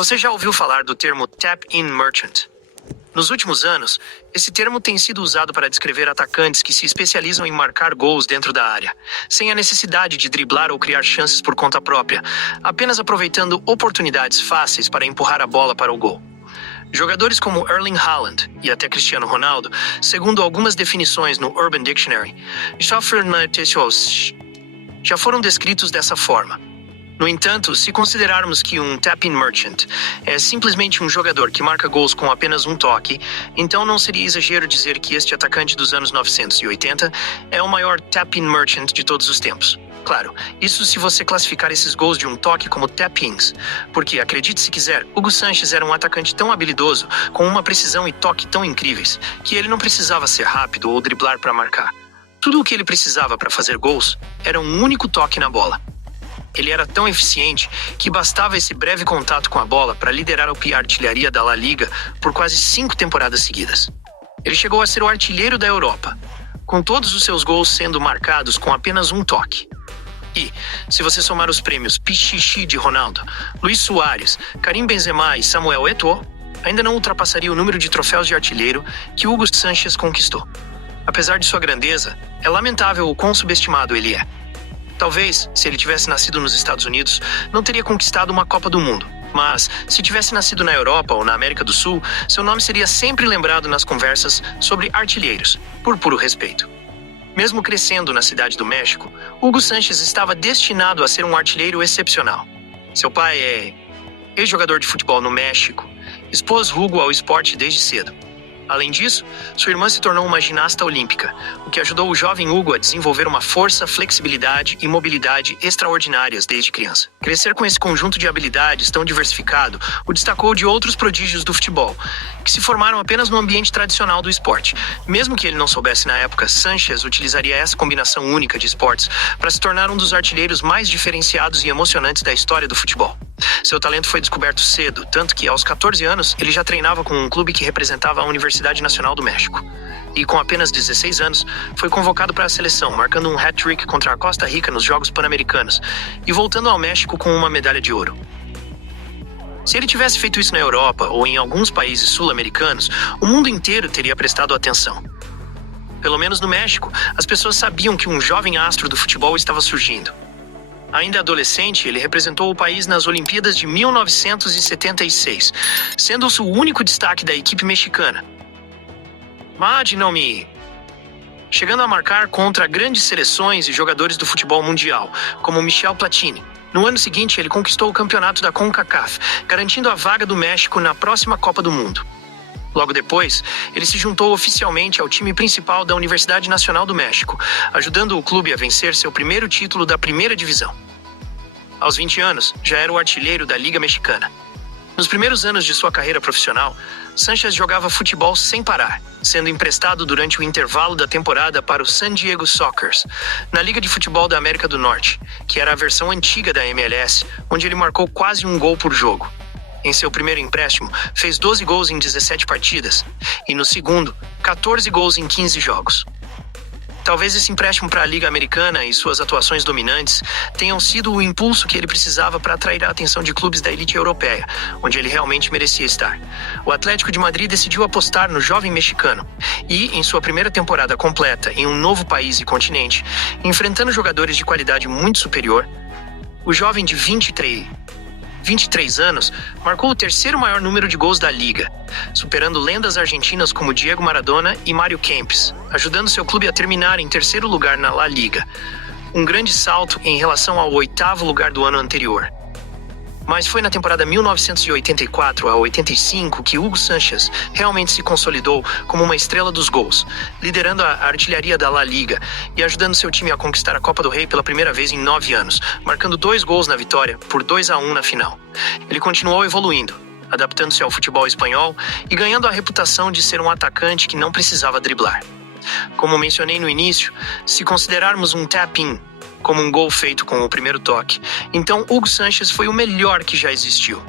Você já ouviu falar do termo tap-in merchant? Nos últimos anos, esse termo tem sido usado para descrever atacantes que se especializam em marcar gols dentro da área, sem a necessidade de driblar ou criar chances por conta própria, apenas aproveitando oportunidades fáceis para empurrar a bola para o gol. Jogadores como Erling Haaland e até Cristiano Ronaldo, segundo algumas definições no Urban Dictionary, já foram descritos dessa forma. No entanto, se considerarmos que um tap-in merchant é simplesmente um jogador que marca gols com apenas um toque, então não seria exagero dizer que este atacante dos anos 980 é o maior tap-in merchant de todos os tempos. Claro, isso se você classificar esses gols de um toque como tap-ins, porque, acredite se quiser, Hugo Sánchez era um atacante tão habilidoso, com uma precisão e toque tão incríveis, que ele não precisava ser rápido ou driblar para marcar. Tudo o que ele precisava para fazer gols era um único toque na bola. Ele era tão eficiente que bastava esse breve contato com a bola para liderar a artilharia da La Liga por quase 5 temporadas seguidas. Ele chegou a ser o artilheiro da Europa, com todos os seus gols sendo marcados com apenas um toque. E, se você somar os prêmios Pichichi de Ronaldo, Luis Suárez, Karim Benzema e Samuel Eto'o, ainda não ultrapassaria o número de troféus de artilheiro que Hugo Sánchez conquistou. Apesar de sua grandeza, é lamentável o quão subestimado ele é. Talvez, se ele tivesse nascido nos Estados Unidos, não teria conquistado uma Copa do Mundo. Mas, se tivesse nascido na Europa ou na América do Sul, seu nome seria sempre lembrado nas conversas sobre artilheiros, por puro respeito. Mesmo crescendo na cidade do México, Hugo Sánchez estava destinado a ser um artilheiro excepcional. Seu pai é ex-jogador de futebol no México, expôs Hugo ao esporte desde cedo. Além disso, sua irmã se tornou uma ginasta olímpica, o que ajudou o jovem Hugo a desenvolver uma força, flexibilidade e mobilidade extraordinárias desde criança. Crescer com esse conjunto de habilidades tão diversificado o destacou de outros prodígios do futebol, que se formaram apenas no ambiente tradicional do esporte. Mesmo que ele não soubesse na época, Sánchez utilizaria essa combinação única de esportes para se tornar um dos artilheiros mais diferenciados e emocionantes da história do futebol. Seu talento foi descoberto cedo, tanto que aos 14 anos ele já treinava com um clube que representava a Universidade Nacional do México. E com apenas 16 anos, foi convocado para a seleção, marcando um hat-trick contra a Costa Rica nos Jogos Pan-Americanos e voltando ao México com uma medalha de ouro. Se ele tivesse feito isso na Europa ou em alguns países sul-americanos, o mundo inteiro teria prestado atenção. Pelo menos no México, as pessoas sabiam que um jovem astro do futebol estava surgindo. Ainda adolescente, ele representou o país nas Olimpíadas de 1976, sendo-se o único destaque da equipe mexicana. Chegando a marcar contra grandes seleções e jogadores do futebol mundial, como Michel Platini. No ano seguinte, ele conquistou o campeonato da CONCACAF, garantindo a vaga do México na próxima Copa do Mundo. Logo depois, ele se juntou oficialmente ao time principal da Universidade Nacional do México, ajudando o clube a vencer seu primeiro título da primeira divisão. Aos 20 anos, já era o artilheiro da Liga Mexicana. Nos primeiros anos de sua carreira profissional, Sánchez jogava futebol sem parar, sendo emprestado durante o intervalo da temporada para o San Diego Sockers, na Liga de Futebol da América do Norte, que era a versão antiga da MLS, onde ele marcou quase um gol por jogo. Em seu primeiro empréstimo, fez 12 gols em 17 partidas, e no segundo, 14 gols em 15 jogos. Talvez esse empréstimo para a Liga Americana e suas atuações dominantes tenham sido o impulso que ele precisava para atrair a atenção de clubes da elite europeia, onde ele realmente merecia estar. O Atlético de Madrid decidiu apostar no jovem mexicano e, em sua primeira temporada completa em um novo país e continente, enfrentando jogadores de qualidade muito superior, o jovem de 23 anos, marcou o terceiro maior número de gols da Liga, superando lendas argentinas como Diego Maradona e Mário Kempes, ajudando seu clube a terminar em terceiro lugar na La Liga, um grande salto em relação ao 8º lugar do ano anterior. Mas foi na temporada 1984 a 85 que Hugo Sánchez realmente se consolidou como uma estrela dos gols, liderando a artilharia da La Liga e ajudando seu time a conquistar a Copa do Rei pela primeira vez em 9 anos, marcando 2 gols na vitória por 2-1 na final. Ele continuou evoluindo, adaptando-se ao futebol espanhol e ganhando a reputação de ser um atacante que não precisava driblar. Como mencionei no início, se considerarmos um tap-in como um gol feito com o primeiro toque, então Hugo Sánchez foi o melhor que já existiu.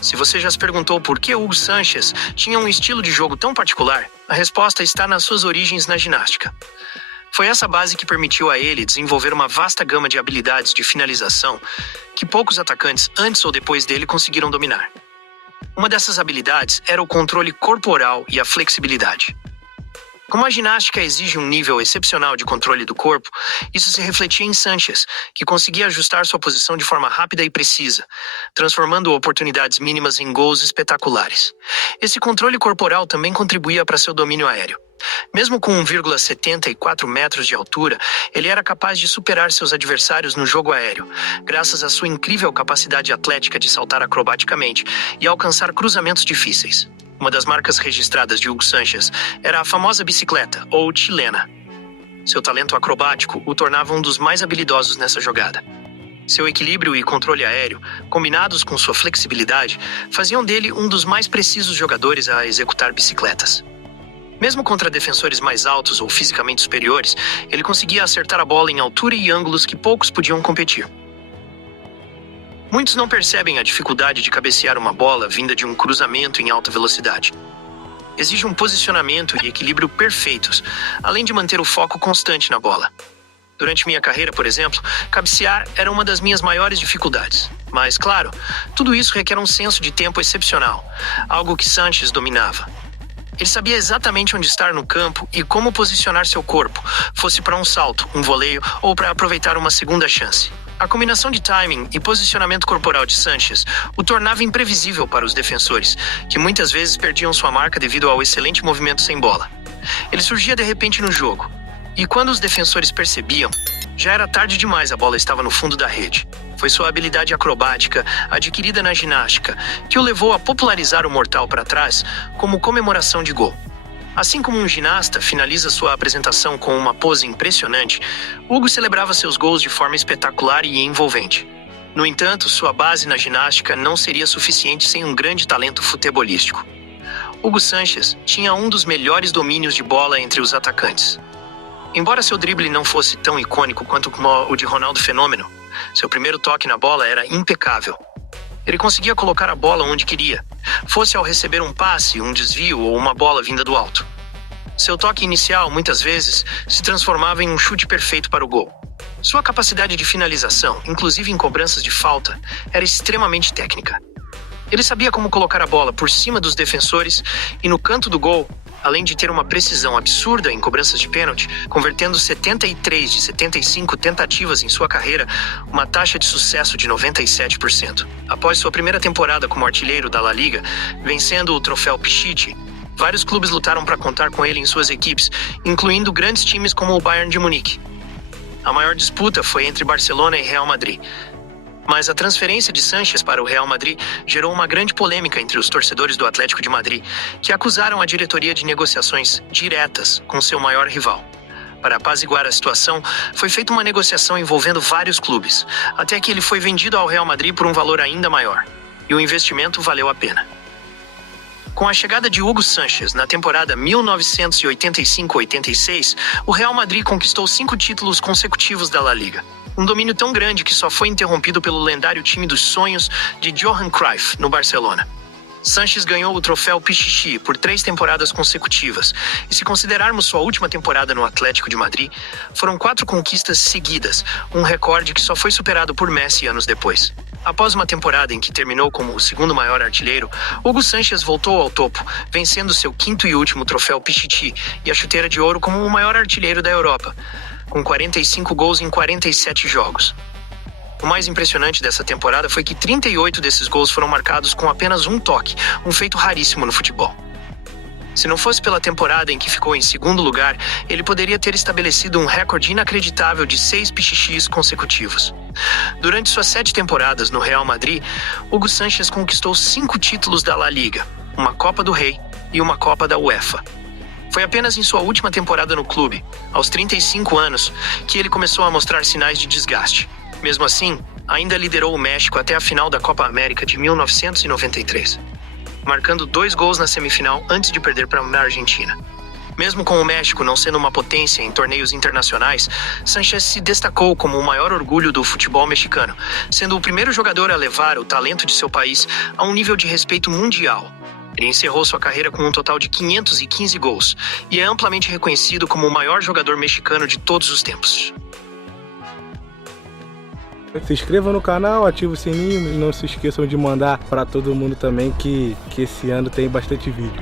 Se você já se perguntou por que Hugo Sánchez tinha um estilo de jogo tão particular, a resposta está nas suas origens na ginástica. Foi essa base que permitiu a ele desenvolver uma vasta gama de habilidades de finalização que poucos atacantes antes ou depois dele conseguiram dominar. Uma dessas habilidades era o controle corporal e a flexibilidade. Como a ginástica exige um nível excepcional de controle do corpo, isso se refletia em Sanchez, que conseguia ajustar sua posição de forma rápida e precisa, transformando oportunidades mínimas em gols espetaculares. Esse controle corporal também contribuía para seu domínio aéreo. Mesmo com 1,74 metros de altura, ele era capaz de superar seus adversários no jogo aéreo, graças à sua incrível capacidade atlética de saltar acrobaticamente e alcançar cruzamentos difíceis. Uma das marcas registradas de Hugo Sanchez era a famosa bicicleta, ou chilena. Seu talento acrobático o tornava um dos mais habilidosos nessa jogada. Seu equilíbrio e controle aéreo, combinados com sua flexibilidade, faziam dele um dos mais precisos jogadores a executar bicicletas. Mesmo contra defensores mais altos ou fisicamente superiores, ele conseguia acertar a bola em altura e ângulos que poucos podiam competir. Muitos não percebem a dificuldade de cabecear uma bola vinda de um cruzamento em alta velocidade. Exige um posicionamento e equilíbrio perfeitos, além de manter o foco constante na bola. Durante minha carreira, por exemplo, cabecear era uma das minhas maiores dificuldades. Mas, claro, tudo isso requer um senso de tempo excepcional, algo que Sanchez dominava. Ele sabia exatamente onde estar no campo e como posicionar seu corpo, fosse para um salto, um voleio ou para aproveitar uma segunda chance. A combinação de timing e posicionamento corporal de Sanchez o tornava imprevisível para os defensores, que muitas vezes perdiam sua marca devido ao excelente movimento sem bola. Ele surgia de repente no jogo, e quando os defensores percebiam, já era tarde demais, a bola estava no fundo da rede. Foi sua habilidade acrobática, adquirida na ginástica, que o levou a popularizar o mortal para trás como comemoração de gol. Assim como um ginasta finaliza sua apresentação com uma pose impressionante, Hugo celebrava seus gols de forma espetacular e envolvente. No entanto, sua base na ginástica não seria suficiente sem um grande talento futebolístico. Hugo Sanchez tinha um dos melhores domínios de bola entre os atacantes. Embora seu drible não fosse tão icônico quanto o de Ronaldo Fenômeno, seu primeiro toque na bola era impecável. Ele conseguia colocar a bola onde queria, fosse ao receber um passe, um desvio ou uma bola vinda do alto. Seu toque inicial, muitas vezes, se transformava em um chute perfeito para o gol. Sua capacidade de finalização, inclusive em cobranças de falta, era extremamente técnica. Ele sabia como colocar a bola por cima dos defensores e no canto do gol, além de ter uma precisão absurda em cobranças de pênalti, convertendo 73 de 75 tentativas em sua carreira, uma taxa de sucesso de 97%. Após sua primeira temporada como artilheiro da La Liga, vencendo o troféu Pichichi, vários clubes lutaram para contar com ele em suas equipes, incluindo grandes times como o Bayern de Munique. A maior disputa foi entre Barcelona e Real Madrid. Mas a transferência de Sanchez para o Real Madrid gerou uma grande polêmica entre os torcedores do Atlético de Madrid, que acusaram a diretoria de negociações diretas com seu maior rival. Para apaziguar a situação, foi feita uma negociação envolvendo vários clubes, até que ele foi vendido ao Real Madrid por um valor ainda maior. E o investimento valeu a pena. Com a chegada de Hugo Sanchez na temporada 1985-86, o Real Madrid conquistou 5 títulos consecutivos da La Liga. Um domínio tão grande que só foi interrompido pelo lendário time dos sonhos de Johan Cruyff, no Barcelona. Sanchez ganhou o troféu Pichichi por 3 temporadas consecutivas, e se considerarmos sua última temporada no Atlético de Madrid, foram 4 conquistas seguidas, um recorde que só foi superado por Messi anos depois. Após uma temporada em que terminou como o segundo maior artilheiro, Hugo Sanchez voltou ao topo, vencendo seu 5º e último troféu Pichichi e a chuteira de ouro como o maior artilheiro da Europa, com 45 gols em 47 jogos. O mais impressionante dessa temporada foi que 38 desses gols foram marcados com apenas um toque, um feito raríssimo no futebol. Se não fosse pela temporada em que ficou em segundo lugar, ele poderia ter estabelecido um recorde inacreditável de 6 pichichis consecutivos. Durante suas 7 temporadas no Real Madrid, Hugo Sanchez conquistou 5 títulos da La Liga, uma Copa do Rei e uma Copa da UEFA. Foi apenas em sua última temporada no clube, aos 35 anos, que ele começou a mostrar sinais de desgaste. Mesmo assim, ainda liderou o México até a final da Copa América de 1993, marcando 2 gols na semifinal antes de perder para a Argentina. Mesmo com o México não sendo uma potência em torneios internacionais, Sanchez se destacou como o maior orgulho do futebol mexicano, sendo o primeiro jogador a levar o talento de seu país a um nível de respeito mundial. Ele encerrou sua carreira com um total de 515 gols e é amplamente reconhecido como o maior jogador mexicano de todos os tempos. Se inscreva no canal, ative o sininho, não se esqueçam de mandar para todo mundo também que esse ano tem bastante vídeo.